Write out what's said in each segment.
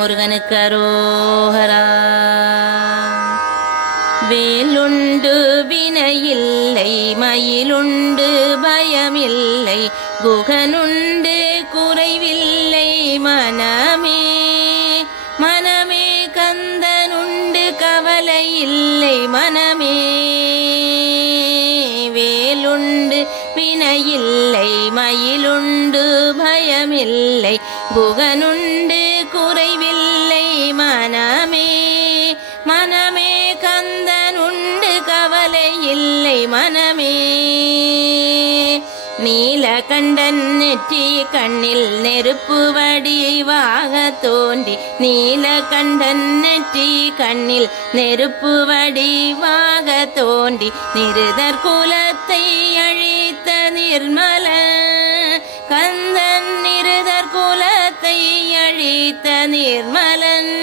முருகனுக்கு அரோகரா. வேலுண்டு வினையில்லை மயிலுண்டு பயமில்லை குகனுண்டு குறைவில்லை மனமே. மனமே கந்தனுண்டு கவலை இல்லை மனமே. வேலுண்டு வினையில்லை மயிலுண்டு பயமில்லை குகனுண்டு குறைவில்லை மனமே. மனமே கந்தனுண்டு கவலை இல்லை மனமே. நீலகண்டன் நெற்றி கண்ணில் நெருப்பு வடிவாக தோன்றி நீலகண்டன் நெற்றி கண்ணில் நெருப்பு வடிவாக தோன்றி நிருதர் குலத்தை அழித்த நிர்மல கந்தன் நிருதர் குலத்தை அழித்த நிர்மலன்.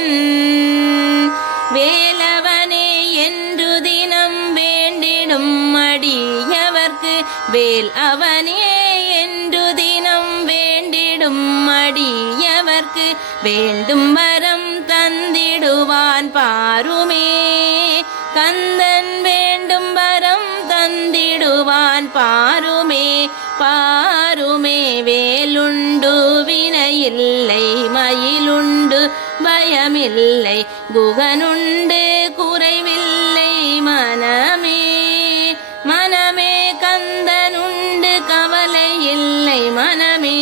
வேலவனே என்று தினம் வேண்டிடும் அடியவர்க்கு வேல் அவனே என்று தினம் வேண்டிடும் அடியவர்க்கு வேண்டும் வரம் தந்திடுவான் பாருமே. கந்தன் வேண்டும் வரம் தந்திடுவான் பாருமே பாருமே. வேலுண்டு வினையில்லை மயிலுண்டு பயமில்லை குகனுண்டு குறைவில்லை மனமே. மனமே கந்தனுண்டு கவலை இல்லை மனமே.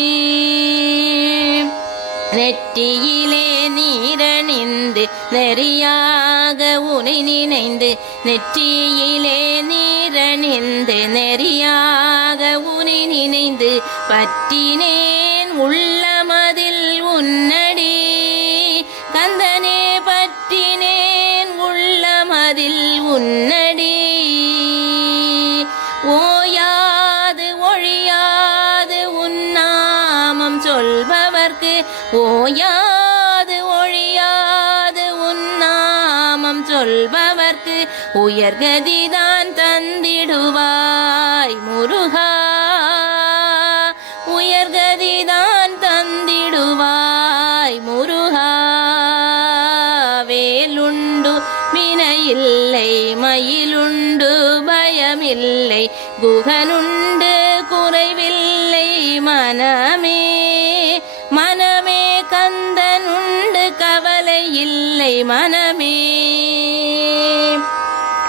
நெற்றியிலே நீரணிந்து நெறியாக உனை நினைந்து நெற்றியிலே நீரணிந்து நெறியாக உனை நினைந்து பற்றினேன் உள்ளமதில் உன்னடி கந்தனே பற்றினேன் உள்ளமதில் உன்னடி. ஓயாது ஒழியாது உன்னாமம் சொல்பவர்க்கு ஓயாது ஒழியாது உன்னாமம் சொல்பவர்க்கு உயர்கதிதான் தந்திடுவாய் முருகா. உயர்கதிதான் தந்திடுவாய் முருகா. வேலுண்டு வினையில்லை மயிலுண்டு பயமில்லை குகனுண்டு குறைவில்லை மனமே. மனமே கந்தனுண்டு கவலை இல்லை மனமே.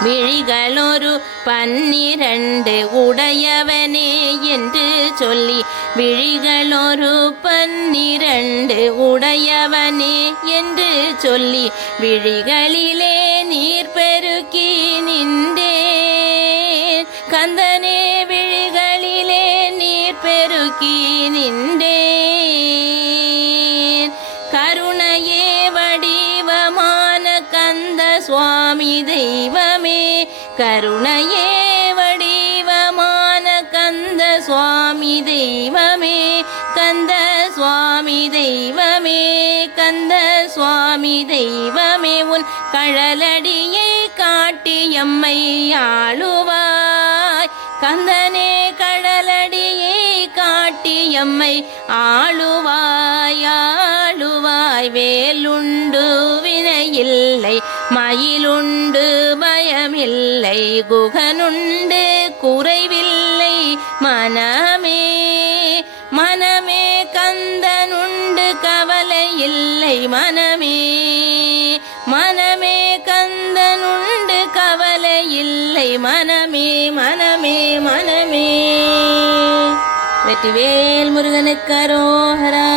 விழிகளொரு 12 உடையவனே என்று சொல்லி விழிகளொரு 12 உடையவனே என்று சொல்லி விழிகளிலே நீர் பெருக்கி நின்றேன் கந்தனே. விழிகளிலே நீர் பெருக்கி நின்றேன். கருணையே வடிவமான கந்த சுவாமி தெய்வமே. கருணையே வடிவமான கந்த சுவாமி தெய்வமே. கந்த சுவாமி தெய்வமே. கந்த சுவாமி தெய்வமே. உன் கழலடியை காட்டி எம்மை ஆளுவாய் கந்தனே. கடலடியை காட்டி எம்மை ஆளுவாய் ஆளுவாய். வேலுண்டு வினையில்லை மயிலுண்டு பயமில்லை குகனுண்டு குறைவில்லை மனமே. மனமே கந்தனுண்டு கவலை இல்லை மனமே. மனமே கந்தனுண்டு கவலை இல்லை மனமே மனமே மனமே. வெற்றிவேல் முருகனுக்கு அரோகரா.